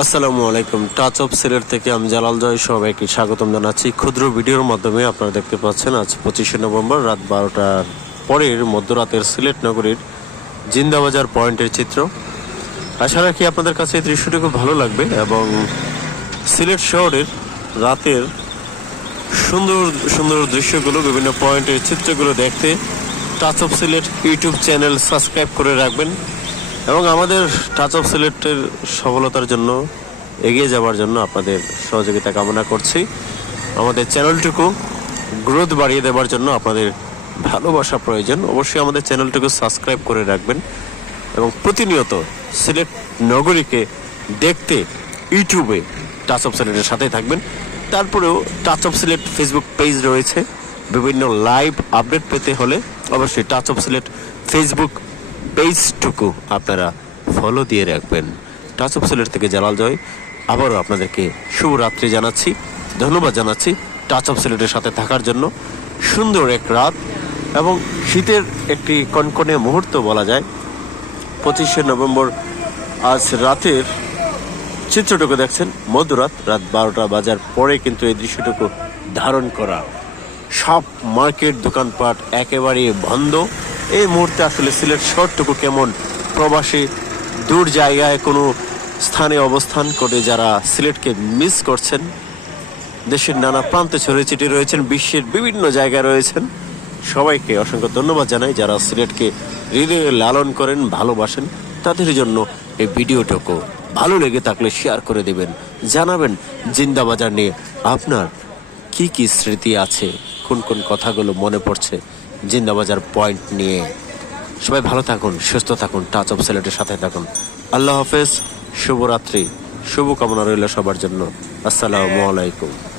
আসসালামু আলাইকুম। Touch of Sylhet থেকে আমি জালাল জয় সবাইকে স্বাগতম জানাচ্ছি। ক্ষুদ্র ভিডিওর মাধ্যমে আপনারা দেখতে পাচ্ছেন, আজ পঁচিশে নভেম্বর রাত বারোটার পরের মধ্যরাতের সিলেট নগরীর জিন্দাবাজার পয়েন্টের চিত্র। আশা রাখি আপনাদের কাছে এই দৃশ্যটি খুব ভালো লাগবে এবং সিলেট শহরের রাতের সুন্দর সুন্দর দৃশ্যগুলো, বিভিন্ন পয়েন্টের চিত্রগুলো দেখতে touch of Sylhet YouTube channel subscribe করে রাখবেন। এবং আমাদের টাচ অফ সিলেটের সফলতার জন্য এগিয়ে যাওয়ার জন্য আপনাদের সহযোগিতা কামনা করছি। আমাদের চ্যানেলটুকু গ্রোথ বাড়িয়ে দেওয়ার জন্য আপনাদের ভালোবাসা প্রয়োজন। অবশ্যই আমাদের চ্যানেলটুকু সাবস্ক্রাইব করে রাখবেন এবং প্রতিনিয়ত সিলেট নগরীকে দেখতে ইউটিউবে টাচ অফ সিলেটের সাথেই থাকবেন। তারপরেও touch of Sylhet Facebook page রয়েছে। বিভিন্ন লাইভ আপডেট পেতে হলে অবশ্যই টাচ অফ সিলেট ফেসবুক পেজটুকু আপনারা ফলো দিয়ে রাখবেন। টাচ অফ সিলেট থেকে জালাল জয়। আবারও আপনাদেরকে শুভরাত্রি জানাচ্ছি। ধন্যবাদ জানাচ্ছি টাচ অফ সিলেটের সাথে থাকার জন্য। সুন্দর এক রাত এবং শীতের একটি কনকনে মুহূর্ত বলা যায়। পঁচিশে নভেম্বর আজ রাতের চিত্রটুকু দেখছেন মধ্যরাত, রাত বারোটা বাজার পরে কিন্তু এই দৃশ্যটুকু ধারণ করা। সব মার্কেট, দোকানপাট একেবারে বন্ধ। এই মুহূর্তে আসলে সিলেট শহরটুকু কেমন? প্রবাসী দূর জায়গায় কোনো স্থানে অবস্থান করে যারা সিলেটকে মিস করছেন? দেশের নানা প্রান্তে ছড়িয়ে ছিটিয়ে রয়েছেন, বিশ্বের বিভিন্ন জায়গায় রয়েছেন। সবাইকে অসংখ্য ধন্যবাদ জানাই যারা সিলেটকে হৃদয়ে লালন করেন, ভালোবাসেন। তাদের জন্য এই ভিডিওটুকু ভালো লেগে থাকলে শেয়ার করে দেবেন। জানাবেন জিন্দাবাজার নিয়ে আপনার কি কি স্মৃতি আছে? কোন কোন কথাগুলো মনে পড়ছে? জিন্দাবাজার পয়েন্ট নিয়ে। সবাই ভালো থাকুন, সুস্থ থাকুন টাচ অফ সেলেটের সাথে থাকুন। আল্লাহ হাফেজ, শুভরাত্রি, শুভকামনা রইল সবার জন্য। আসসালামু আলাইকুম।